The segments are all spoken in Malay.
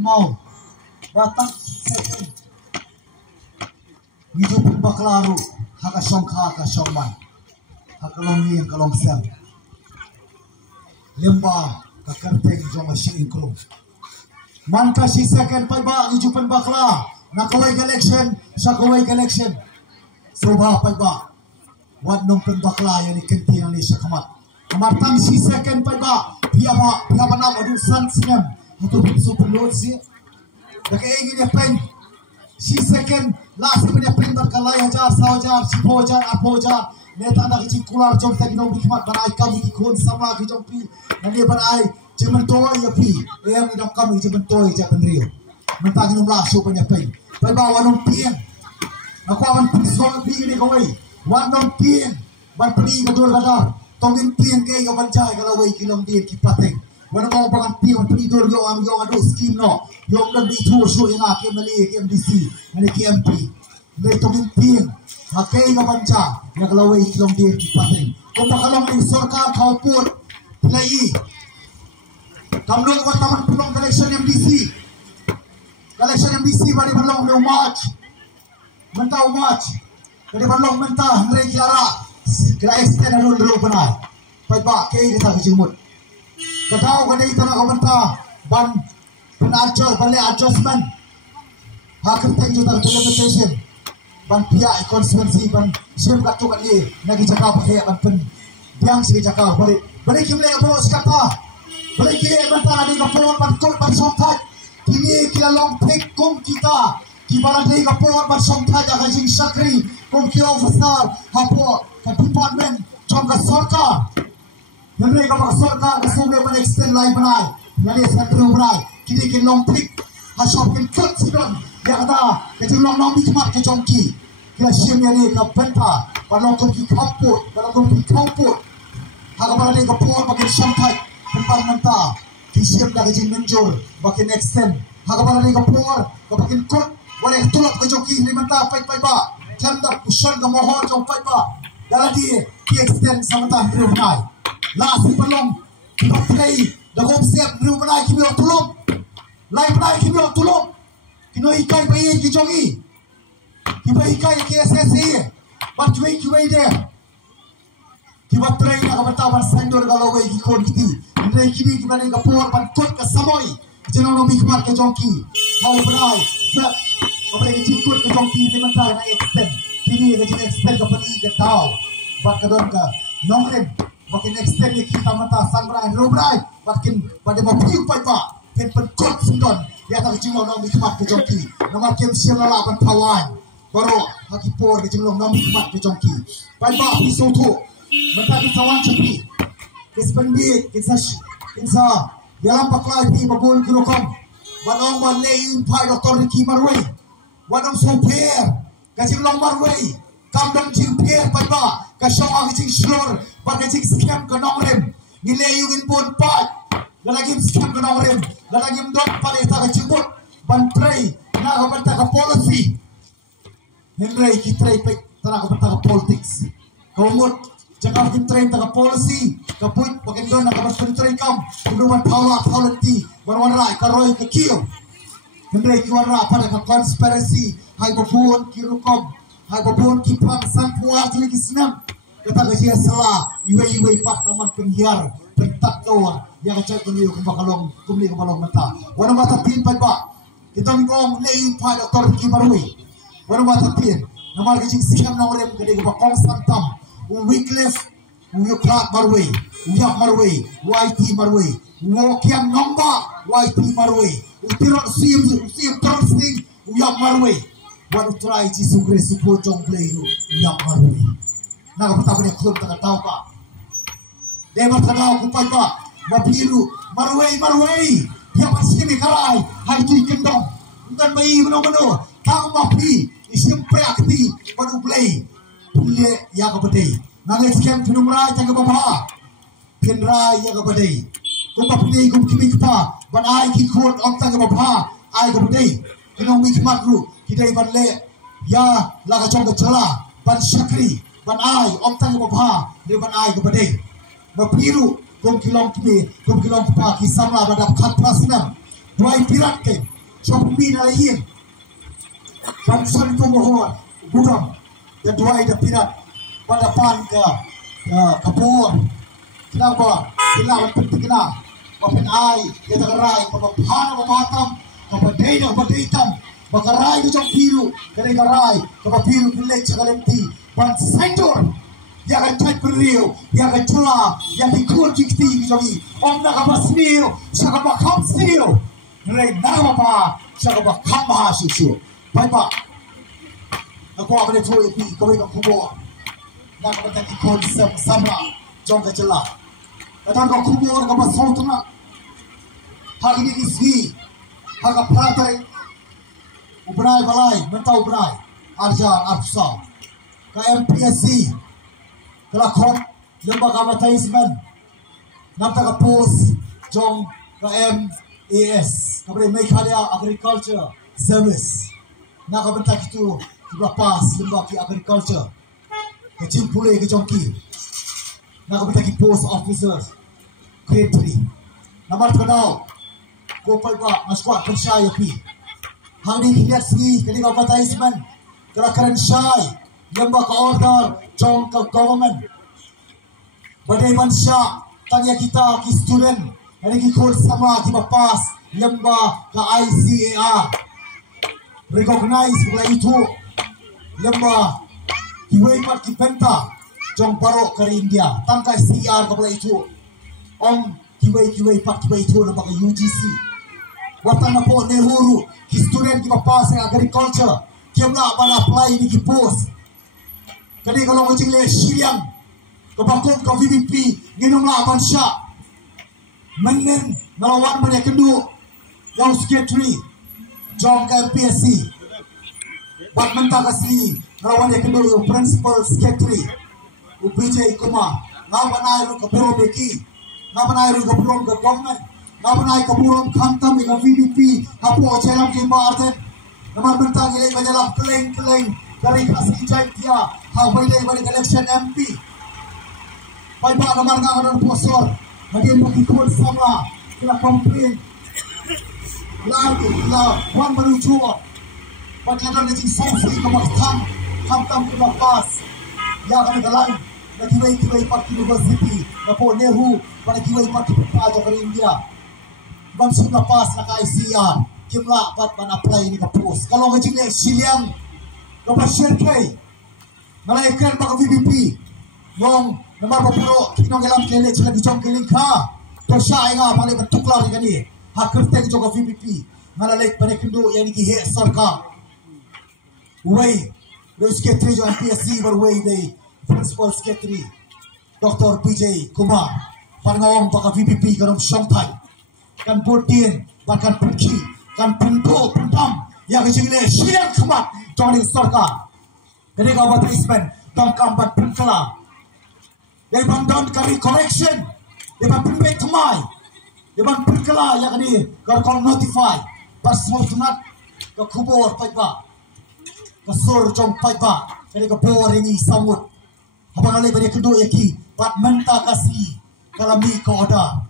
mau batang second hidup baklaru haka songman hakalong ni kalong sel lemba kakerteng jong si ingklong man kasi second pa ba hidup bakla nakaway election sa kaway election soba pa ba wad nong bakla yani kentinang ni sa kamat kamartang si second pa ba piya na madu san sinem mutu super load si Dakai ini pen, si second last punya pen berkalai hajar, sahajar, si pojar, apojar. Neta anda kecil kular jom kita gino bikmat berai kami ikon sama kejom pi. Nanti berai cuman toy ya pi. Yang idam kami cuman toy je penrio. Mentang gino lasu punya pen. Pai bawa non pien. Aku awan pisol pi ini kawai. Wan non pien. Ban peni kedua kadar. Tongin pien ke yang banjai kalau wei kilom dia kipateng. Wana mau bangan pion penidor yo ado skim no yo dan di tu so yang akem mali KMDC ani KMP le tongin pion hakai ga banca ya kalau wei kilom dia kipaten ko pakalong ni sarkar khaupur play kamlong wa taman pulong election MDC bari balong le march kade balong menta Andre Kiara kira extend ro banai pai ba ke kita jimut Katau kena itu nak komentar ban adjustment hakim tenju tak implementation ban pihak konstituensi ban sim katu kali lagi cakap pakai ban pen biang sih cakap balik kimle bos kata balik kimle bentar ada kapur ban kol ban sompat kini kita long pick kum kita kibara dei kapur ban sompat akan jing sakri kum ki officer hapo ke department jangka sarkar Yang mereka sarkar kesungai pada extend lain benai, jadi sentral benai. Kini kita long pick, hasil kita cut sidon. Dia kata, kita long bikmat ke jongki. Kita siam ni ke benta, balong jongki kaput, balong jongki kaput. Hak pada dia kapur makin sampai tempat mentah. Kita siam dah kita menjur, makin extend. Hak pada dia kapur, makin cut. Boleh tulak ke jongki ni mentah, baik ba. Kanda pusat ke mohon jong baik ba. Dalam dia, kita extend sama tah beri benai. Last pelong kita play dalam siap dulu benai kita tolong lain benai kita tolong kita ikai bayi kita jongi kita ikai KSSI but we there kita play nak bertahan sendor kalau we ikon kita ini kita ni kapur ban kot ke samoi jangan lobi kemar ke jongki mau benai set apa yang cikut ke jongki ni mentah nak extend kini kita extend ke peni ke tau bak kedon ke nongren makin extend kita mata sanbrai robrai makin pada mau piu pai ba pen kot sindon ya tak jinglo nom ikmat ke jongki nomor kem siala ban pawan baru haki por ke jinglo nom ikmat ke jongki pai ba piso tu mata di tawan cepi kespendi kinsa dalam paklai pi babul kirokom banong ban lein pai doktor Ricky Marway wanong soper ke jinglo Marway kamdam jing pier pai ba ka syong jing slor pakai jing scam ke nomrem nilai yungin pun pat lalagi scam ke nomrem lalagi mdot pada tak jibut bantrai na ka banta ka policy henry kitrai pe tanah ka banta ka politics kaumut jangan kitrai ta ka policy ka puit pakai don na ka bantrai kam kuduman paulati warwarai ka roy ka kiyo henry kiwara pada ka conspiracy hai babun kirukom hai babun kipang san puas lagi senam kata kerja salah iwe pak taman penyiar pentak doa yang cak beliau kebakalong mata wana mata tin pai ba kita ngom lein pai doktor Ricky Marway wana mata tin namar kecing siam nomorem gede ke bakong santam Wycliffe Clark Marway Uyak Marway YT Marway Wokiam Nomba YT Marway Utirot sim Tronsting Uyak Marway wana try jisugre supo jong play Uyak Marway nak pertama dia klub tak tahu pak. Dia bertanya aku pak, babiru, marway, dia pasti ni karai, hai tu kendong, bukan bayi benar, kang mapi, isim preakti, baru play, punya ya kepada, nanti sekian penumrai jangan bawa, penrai ya kepada, kau pilih kau kimi kita, ban ai kikut om jangan bawa, ai kepada, kenong mikmat lu, kita iban le, ya laga cong kecela, ban syakri. Ban ai om tang bapa de ban ai ke badai bapiru kum kilong pa ki samla badap khat prasnam Dua pirat ke, Jombi na lain. Bansan Kumohon, Budam, dan dua ida pirat pada pan ke Kapur. Kenapa? Kailangan penting na. Mapenay, kita karay, kapapana, mamatam, kapaday na kapatitam, makaray ko siyang pilu, kanay karay, kapapilu pilit sa kalimti, pansaytor, yakan tight periyo, yakan tula, yakan kur jikti, kisabi, om nakapasniyo, sa kapakamsniyo, ray nakapapa, sa kapakamahasisyo. Baik pak, aku akan itu ipi, kawai kang kubur, nakapatang ikon sama, jong kacela. Datang kau kubur kau pasal tu nak, hak ini kisgi, hak peratai, ubrai balai, mentau ubrai, arjar arsa, ke MPSC, kelakon, lembaga advertisement, nampak ke pos, jong ke MAS, kepada Meghalaya Agriculture Service, nak bentak itu lepas lembaga agriculture, kecil pulai ke jongki, nak bentak post officers. Grade 3. Nomor kenal. Kopal pa maskuat pensyai pi. Hang di lihat segi kini advertisement. Kelakaran syai. Lembaga order jong ke government. Badai mansya tanya kita ki student. Hari ki kod sama ki pas lembaga ke ICAR. Recognize pula itu. Lembaga ki weipat ki penta jong parok ke India. Tangkai CR pula itu. Om kiwai pak kiwai itu lembaga UGC. Watan apa Nehru ki student ki papas agriculture. Kiamla bala apply ni ki post. Kali kalau ngecing le siang kebakom ke VVP nginum la bansya. Menen melawan banyak kendu yang secretary jom ke MPSC. Bat mentah kasih melawan yang kendu yang principal secretary UPJ Kuma. Ngapanai lu ke Biro Beki. Ngapanai ke buron ke government, ngapanai ke buron kantam ke VVP, hapo celam ke marten, nama bentang ilai banyalah keleng dari kasih jai dia, hapai ilai balik election MP, pai pak nama ngaran posor, hadiah bagi kod sama, kena komplain, lagi lah wan baru jual, pakai dari sanksi kemaktan, kantam ke lepas, yang kami lain. Na kiwai Park University, na po Nehru, pada kiwai Park Petaja ke India. Bang sudah pas na ka ICR, kimla pat ban apply ni ka post. Kalau ngajing le siliang, kapag share kay, malaikan ba ka VVP, yung namar papuro, kinong ilang kilit sila gijong kiling ka, to siya nga, palay batuklar ni kani, hakirte gijong ka VVP, malalait panikindo, yan ikihe sarka. Uway, lo secretary yung MPSC, barway day, Principal Secretary Dr. PJ Kumar Parangawang baka VPP kanong Shanghai kan Bordin bahkan Perki kan Pinto Pintam yang kecilnya siang kemat jangan distorkan jadi kau advertisement dan kampat Pinkala dari bandon kari correction dari bandon Temai dari bandon Pinkala yang ini kau notify pas semua sunat ke kubur paiba ke sur jong paiba jadi ke bor ini samut abang alai banyak kedua yaki bat menta kasih kalami ko ada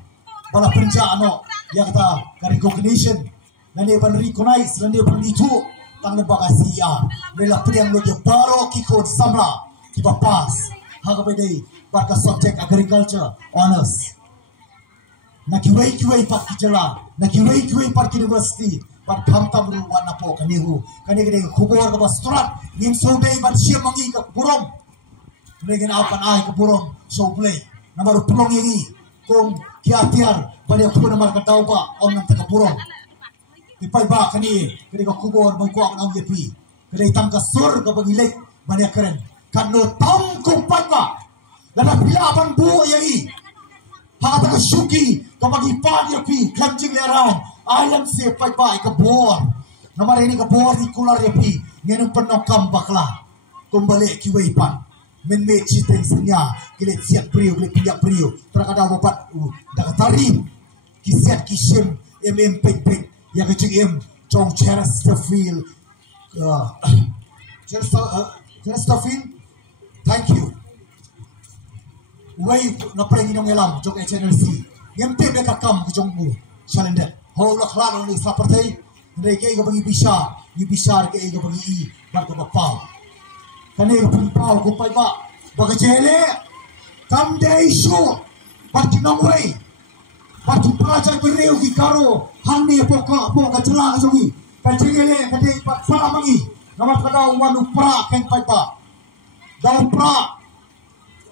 bala penjano yang kata recognition dan dia ban recognize dan dia ban itu tang lembaga CR bela priang lo dia baro kikod samla kiba pas haga bedai baka subject agriculture honors na kiwai pak kijala na kiwai pak university bat kamtam ru wana po kanihu kani kubur ka bastrat nim sodai bat siam mangi ka burom mereka akan ay keburung so play nama pulong ini kung kiatiar pada aku nama kataw pa om nang keburung di pai ba kani kani kubur mangko ang yepi kani tangka sur ka pagilek banyak keren kanu tam kumpat ba lana pilaban buo yai hata ka suki kapag ipan yepi kanjing leran ayam si pai ba kabur nama ini kabur di kular yepi ngenong penokam bakla kumbalik kiwai pan men-made cita isnya kilit siap priu kilit pinjak priu terkadang bapak dah tarim kisiat kisim peng yang kecil chong Chesterfield Chesterfield thank you wave na preng inong elam chong HNLC ngem te be kakam ki chong mu chalende Hau la khlan ni seperti mereka yang bagi bisar ke yang bagi ban ke bapau. Kani ke pau ku pai ba bagajele kam dei su pati nong wei pati praja beriu ki karo hani poka celah jogi kajele kade pat sa mangi nama kada wanu pra ken pai ba dau pra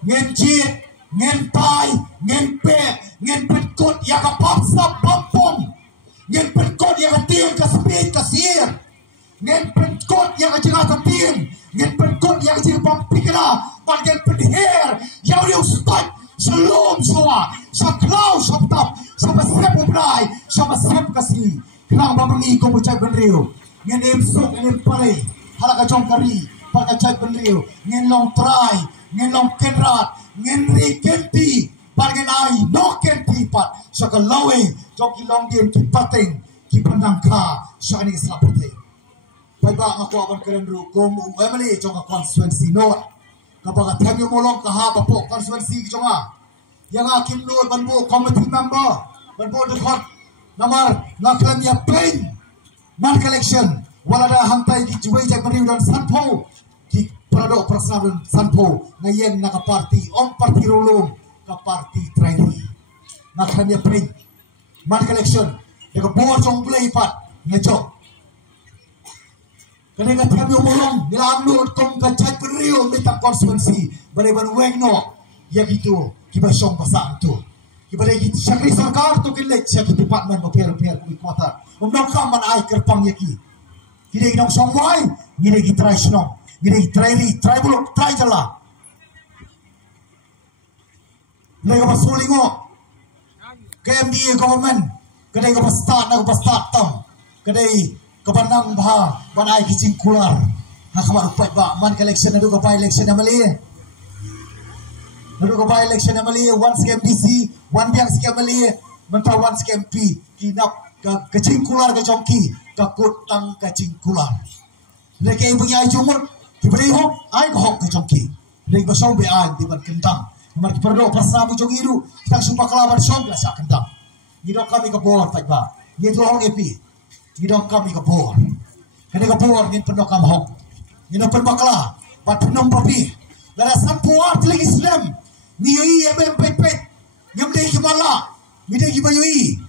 ngen chit ngen tai ngen pe ngen petkot ya ka pap sa pampong ngen petkot ya ka tiang ka speed ka sir ngen petkot ya ka jira ka tiang ngen petkot ya ka jira pampikra bagian penher yang dia start selum semua saklau sabtap sama sep ubrai sama sep kasih kerang babangi ko bucai benriu ngen emsuk ngen pare halaka jong kari pakacai benriu ngen long try ngen long kenrat ngen rikenti bagian ai no kenti pat sakalawe joki long game ki pating ki pandangka sakani seperti baik aku akan keren ru ko mu emily jong constituency no kapag atyag yung mulong kahaba po, constituency jonga. Yang akim nur banbo committee member, banbo dekot namar ngaklan ya pain man collection. Wala da hantay ki juway jay mariw dan sanpo ki prado prasaban sanpo ngayon nakaparty on party rolong ka party trainee. Ngaklan ya pain man collection. Deka buor jong play pat ngejok. Kanega tiap yung mulong nilang nur kong kacay penriyo mitang konstituensi baliban weng no ya gitu kiba syong pasang tu kiba lagi syakri sarkar tu kilit syakri department berpiar kuota umdong kaman ay kerpang yaki kini ginong somway gini gitray sinong gini try bulok try jala lega masuling mo KMDA government kadai ka start tam kadai kebanang bah banai kicing kular hakabar upat ba man election nadu ka election amali one scam DC one biang scam amali mentah one scam P kinap ka kicing kular ka jongki ka kutang kicing kular leke ibu nyai jumur kibri hok ai ka hok ka jongki lek basau be ai di ban kentang mar perdo pasna bu jongiru tak sumpah kelaban som la sa kentang gidok kami ka bor pat ba gitu hok epi gidong kami ke bor kene ke bor ngin pendok kam hok ngin pen bakla pat penom papi lara sampuar tleg Islam ni yi emem pet ngam de ki mala mi de ki bayui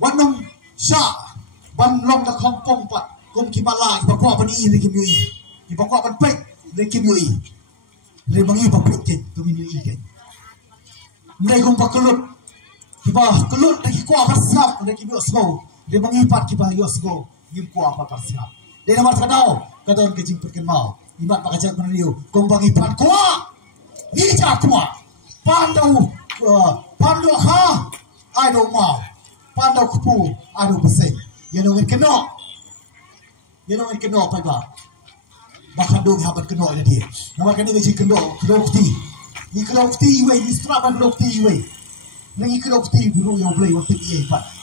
wanong sha ban long da kampong pat kum ki mala ki bakwa ban i de ki yui ki bakwa ban pet de ki yui le mangi bakut ke tu mi yui ke ndai kum bakulut ki ba kulut de ki kwa basap de ki yosgo dia mengipat kita yosgo ngimku apa parsiap dia nomor kadau kadon kecing perken mau ibat pakacak menriu kong bangipan kuah hija kuah pandau ha ado mau pandau kupu ado besek yenongin keno pai ba bahkan dong habat keno ada dia nama kini kecing keno pti ni keno pti we ni straba keno pti we ni keno pti dulu yang play waktu dia ipat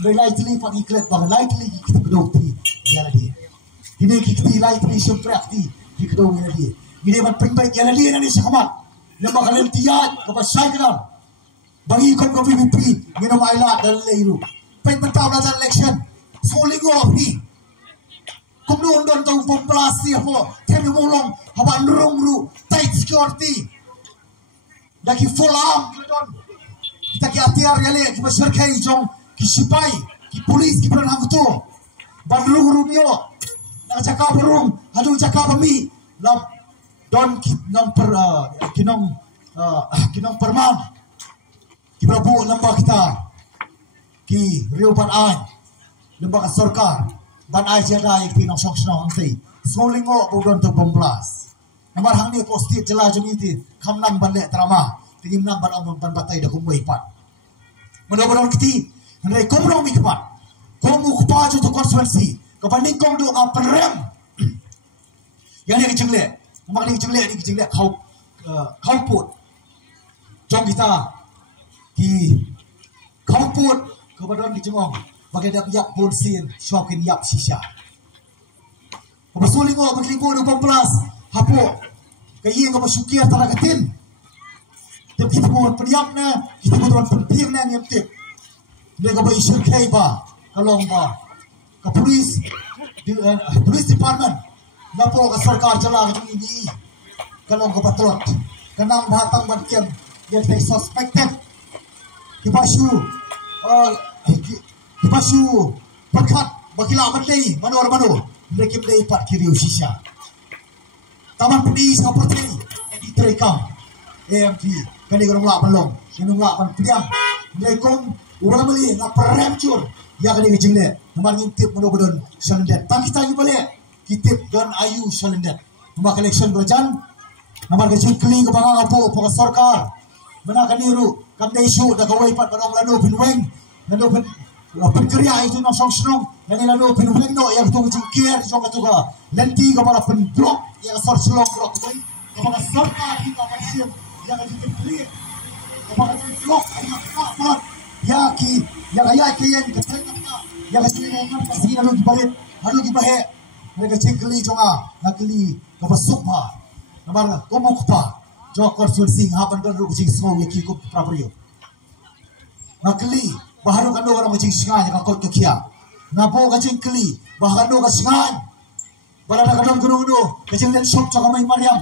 lightly pag iklet bang lightly kita kedok ti yala dia ini kita lightly semprakti di kedok yala dia ini man pengbaik yala dia nani sakamat nama kalian tiat kepas saya kenal bagi ikut ke PPP minum ailat dan leiru peng mentau belajar election falling off ni kumno don tau populasi ho temi molong haban rungru tight security daki full arm kita ki atiar yale ki masyarakat jong ki sipai, ki polis, ki peranang tu, bandung rumio, nak cakap berung, aduh cakap kami, lam don ki nong perman, ki prabu lembah kita, ki riu ban ai, lembah sorkar, ban ai jaga yang pinong sok senong nanti, semulingo budon tu bomblas, nomor hang ni postit jelas jemiti, kamnam ban lek terama, tinggi menang ban omong ban batai dah kumui pat, mudah-mudahan kita Nai komrong mi kepat, komu kupaju tu konstituensi, kepanding kong do ngam perem. Yang ni kecengle, mak ni kecengle kau put. Jom kita ki kau put kepadon di jengong, bagai dak yak bonsin, syokin yak sisa. Kepasuling ko berlibu 12, hapo, kaya nga masyukir tarakatin. Tip kita mo pediap na, kita mo tuan penting na ngem tip. mereka berisyur kay ba kalong ba ka police department na po ka sarkar jala ng ini kalong ka batlot kanang batang bankiem yang they suspected Hibasu pakat bakila bandai manor mereka bandai pat kiriu sisa taman pedis seperti di terekam AMP kani gorong la balong kinung la pan piang mereka urang beli na peremcur ya kani jingle nomor ngintip menobodon salendet tak kita ni balik kitip dan ayu salendet nomor collection berjan nomor kecil keli ke bangang apo pokok sarkar menakan niru kan isu dah kawai pat barang lanu pinweng lanu penkerja itu nak song dan lanu pinweng no yang tu jingkir jong katuga lenti kepada penblok yang sorselong blok weng kepada sarkar kita pasien yang dipilih kepada penblok yang apa ya ki yang ayat yang ketengan yang ketengan pasti lalu dibalik mereka cekli jonga nakli kapasok pa namar komok pa jokor sursing haban dan ruku sing semua yaki ko prapriyo nakli baharu kando orang macing singai ka kot kia napo ka cekli bahano ka singai balada kadon gununo kecing den sok ka may mariam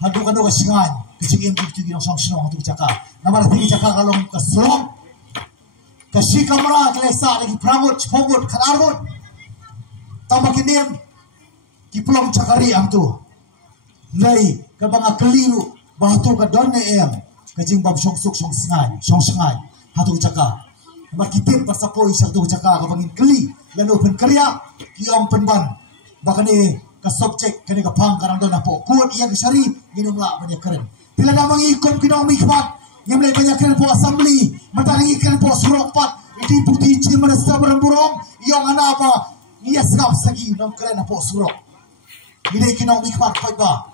hadu kando ka singai kecing em tu gi song song tu caka namar ti caka kalong ka slong kasi kamera kelesa lagi pramut pomut kanarut tambah kinem di pelong cakari am tu lai ka banga keliru bahatu ka donne em kajing bab song sengai hatu caka makitip pasapoi satu caka ka bangin keli lanu pen karya ki ong penban bakani ka subject kani ka pang karang dona po kuat iya kesari minum la banyak keren bila namang ikom kinong mikmat ngimlay banyak keren po assembly matang ikan po suropat iti putih ciman sabar burong iyong anapa iya skap sagi nong keren po surok Gilay kinong mikmat koy ba?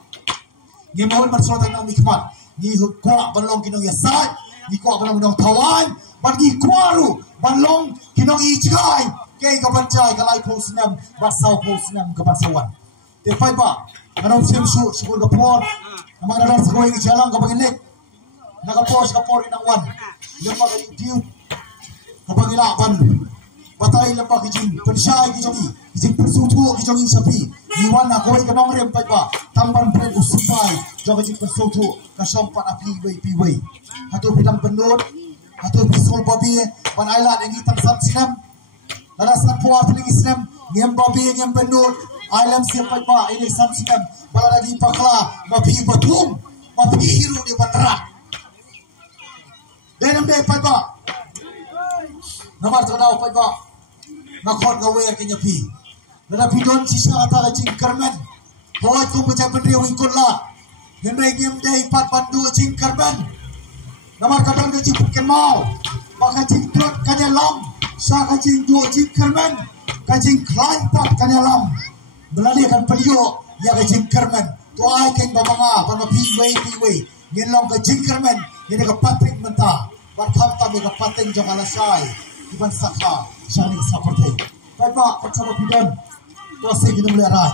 Ngimahon marsulatan ng mikmat. Ni kuwa banlong kinong yasay. Ni kuwa banlong kinong tawan. Bagi kuwaru banlong kinong ichigay. Kay kabancay kalay po sinam. Basaw po sinam kabansawan. Tepay ba? Anong simsu sukul kapor. Ang mga nalang sa kuwing ichalang kabangilik. Nakapos kapor inang yung mga diyo. Kabangilapan. Batay lang ba kijing pensay kijing persutu kijing sapi iwan na kawai kanong rem pa ba tamban pren usupay jaga kijing persutu kasong pan api piway hatu bidang benut hatu bisol babi pan ailat yang hitam sat sinam larasan puas ning sinam ngem babi ngem benut ailam siapa ba ini sam sinam bala lagi pakla mapi batum mapi hiru di bandara denam de pa ba namar tadaw pa ba nakot gawe kanya pi nana pidon sisa kata kacing kermen hoy ko pecah pendriu ikut la ngendai ngem dai pat bandu cing kermen namar kadang kacing puken mau maka cing trot kanya lam sa kacing du cing kermen kacing klain pat kanya lam belani akan pelio ya kacing kermen tu ai keng babanga pan pi wei ngelong kacing kermen ini ka patrik mentah bat kham ta me ka pateng jong alasai iban sakha shani seperti bapak percaya pidon to se ginu lerai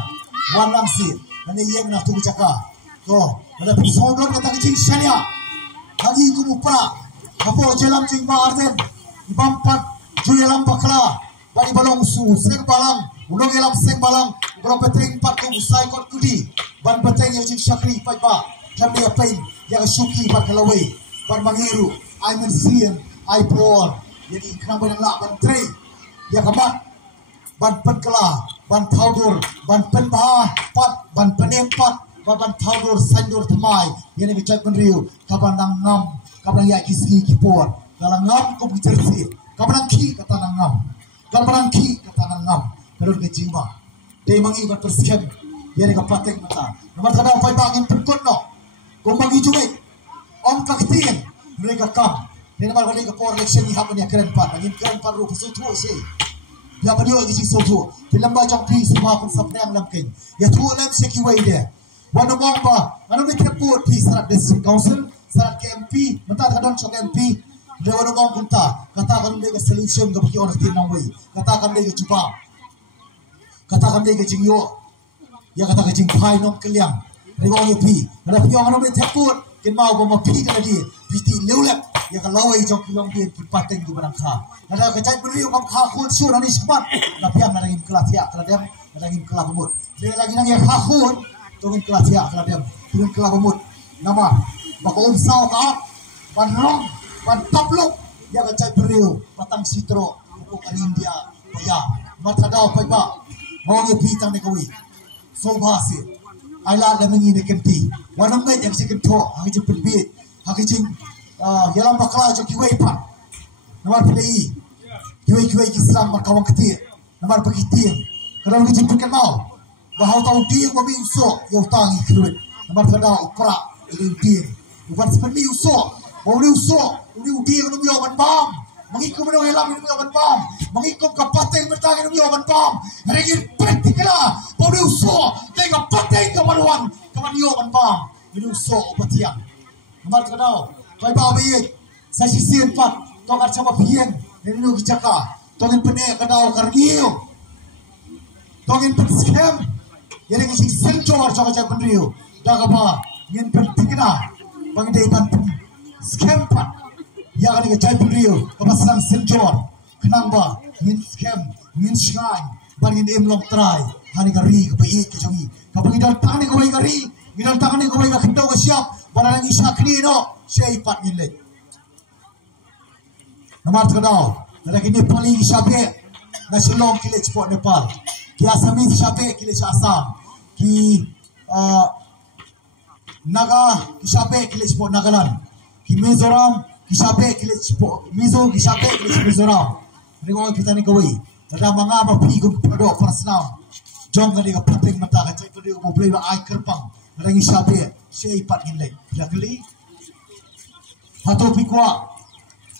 wanang si nani yeng na tu caka to ada pisodon kata cing shania lagi kumupa apo jelam cing ba arten ibampat juyelam bakla bani balong su seng balang unong elam seng balang bro petring pat ku usai kot kudi ban peteng yang cing syakri bapak kami apa yang suki bakalawai ban mangiru I mensian I pour jadi kenang banyak lah ban tre ya kamat ban penkela ban taudur ban penbah pat ban penempat ban taudur sandur temai yang ini bicara penriu kapan ngam kapan ya kisi kipor dalam ngam ko bicersi kapan ki kata ngam kapan ki kata ngam terus ke jiwa dei mangi ban persian yang ini kapateng mata nomor kada pai bangin penkot no kumbagi jume om kaktin mereka kam Nena malah mereka por election ni happen ya keren pat, angin keren pat ru pesu tu sih. Dia berdua di sini sotu, film baca pi semua pun sampai yang lamkin. Ya tu lem sekiway dia. Wana mongba, anu ni terput pi serat district council, serat KMP, mentah kadang cok MP. Dia wana mong punta, katakan mereka solution ke bagi orang tinang way, katakan mereka cuba, katakan mereka jingyo, ya katakan jing pai nom keliang. Mereka orang pi, ada pi orang mereka terput, kin mau bawa pi kan dia, pi ti lewlep. ya kalau jong kilong dia kipaten di barang kha ada kecai beriu kam kha khun sur ani sepat na piang na ngin kelas ya kala dem na ngin kelas bumut dia lagi nang ya kha khun tongin kelas ya kala dem tongin kelas bumut nama bakon sao ka ban rong ban tapluk ya kecai beriu patang sitro ko India ya mata daw pa ba mo ye pitang ne kawi so basi ai la da ngi ne kenti wanam mai yang sikin tho hang ji pilbi hang ji yalam bakla jo kiwai pa namar play kiwai kisram ba kawang keti namar pakiti kadang ji pikan mau bahau tau dia ko min so yo tangi kruit namar kada upra ini dia bukan seperti uso mau uso dia no yo ban bam mengikum no helam no yo ban bam mengikum kapateng bertang no yo ban bam regir praktikala mau uso tega pateng kamaruan kaman yo ban bam ini uso opatiang namar kada kai ba bi sa sisien pat to kar chama pien nenu kichaka to ngin pene kadao kargiu to ngin pet scam yene ki sencho war chaka chak pendriu daga ba ngin pet tikna bang dei pan scam pat ya ga ni chai pendriu ko pasang sencho kenang ba ngin scam ngin shine bang ngin em long try hani gari ko pai ki jogi ka bang dal tani ko gari ngin tani ko ga khndo ko siap bana ngi sakni no sei pat ngin le Namar terkenal, lagi ni paling siapa nasional kile sport Nepal, ki Assamese siapa kile Assam, ki Naga ki siapa kile sport Nagaland, ki Mizoram ki siapa kile sport Mizo ki siapa kile Mizoram. Ringo kita ni kawai, ada manga apa pergi pada personal, jom kali ke penting mata kacau kali ke boleh ai kerpang, lagi siapa sei pat ngin le, kali Hatu pikwa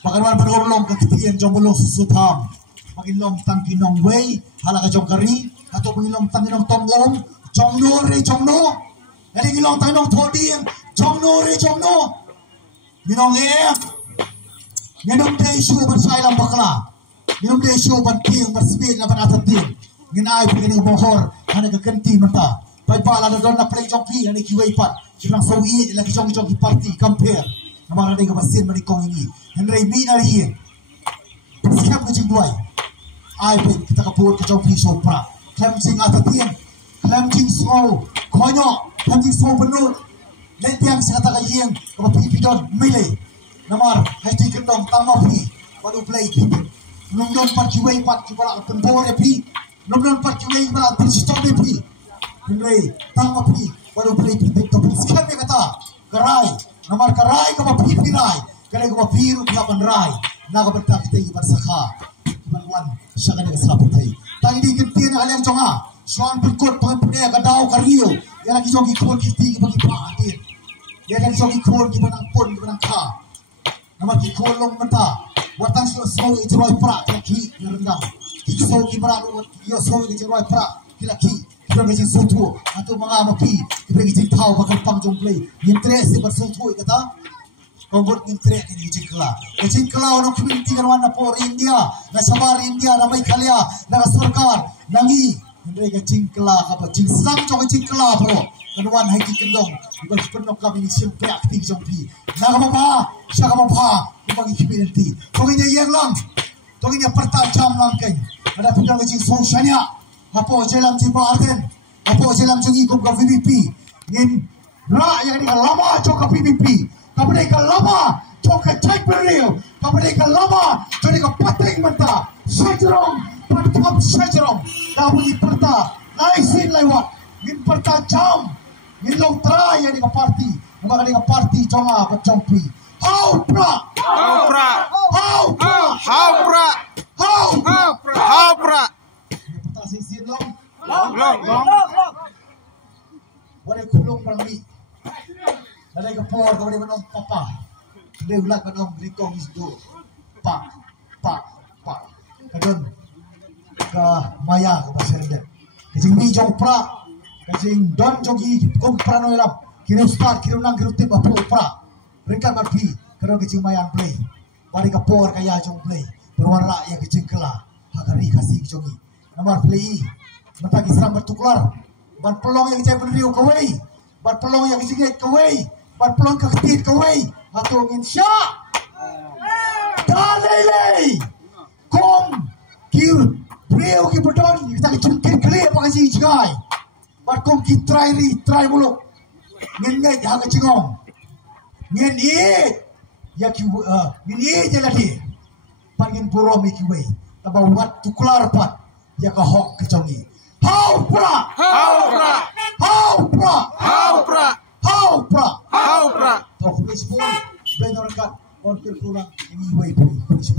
Pagkawan berulong keketian jombolong susutam Pagilong tang kinong way Halaka jong kari Atau pagilong tang kinong tongom Jong no re jong no Jadi gilong tang kinong toding Jong no re jong no Ginong Ginong de isu bersailang bakla Ginong de isu banting bersebid na banatat din Ginay pagkinig mohor Hana kekenti mata Pagpala na doon na play jong pi Hana kiway pat Kilang sawi Lagi jong ki party compare Namara dai kabasin manikong ini Henry binari Persiap ke jingduai Ai pun kita kapur ke jauh pisau pra Klem sing atatian Klem sing so Konyo Klem sing so benut Letiang sekata kajian Kapa pipidon mele Namar Haiti kendong Tama pi Baru play kipin Nungdon pat kiwai pat Kipala tempore pi Nungdon pat kiwai Kipala persistome pi Henry Tama pi Baru play kipin Tapi sekian dia kata Gerai Namar karai ka mapipiray Karay ka mapiru kapan rai Naga bentak tayo bersakha Ibanwan siya kanina sarapot tayo Tangi di kinti na kaliang chonga Suan pagkot Tangi punaya kadao kariyo Yan ang isong ikon kiti Ibang ipaatin Yan ang isong ikon Ibanang pon Ibanang ka Namar kikolong mata Watang suasaw Ijiroy pra Kilaki Yarandang Kikisaw kibarang Yosaw Ijiroy pra Kilaki Kira ngajing sotu Atau mga mapi Kira ngajing tao Bakal pang jong play Nintres Ibar sotu Ikata Kambut nintres Ngajing kela Ngajing kela Anong community Kanuan na por India Na sabar India Na may kalya Na sarkar Nangi Hindi ngajing kela Kapa jing sang Jong ngajing kela Pero Kanuan hai kikendong Ibar penok kami Ni siyempre akting jong pi Nakamapa Siya kamapa Ibang community Tungin niya yang lang Tungin niya pertajam lang kay Ada pinang ngajing sosya niya Apo jelam si Barden, apo jelam si ikut ke VVP, ngin ra yang ni lama cok ke VVP, kapne ka lama cok ke cek beriu, kapne ka lama cok ke patring mata, sajerong, patop sajerong, dah bunyi perta, naisin lewat, ngin perta jam, ngin long tra yang ni ke parti, maka ni ke parti conga berjompi, how pra, how pra, how pra, how pra, how pra, how pra. Sisi long. Walau kulung pergi. Ada kapor kau dia menong papa. Dia ulat menong likong isdo. Pak. Kadon ke maya ke pasir dia. Kecing ni jong pra. Kecing don jogi kong pra no elam. Kira start kira nang kira tip apa pra. Mereka berpi. Kadon kecing maya play. Bari kapor kaya jong play. Berwarna yang kecing kela. Hagari kasih jogi. Namar play mata kisram bertukar ban pelong yang saya beriu kawai ban pelong yang singit kawai ban pelong keketit kawai atau ngin sya lei kom kir breu ki beton kita jungkit clear pakai si jigai bat kom ki try muluk ngin ngai ha ka cingong ngin ya ki ngin je lagi pangin puro mi ki wei taba wat tuklar pat ya ka hok ke congi how pra to police boy benarkan on pulang ini wei police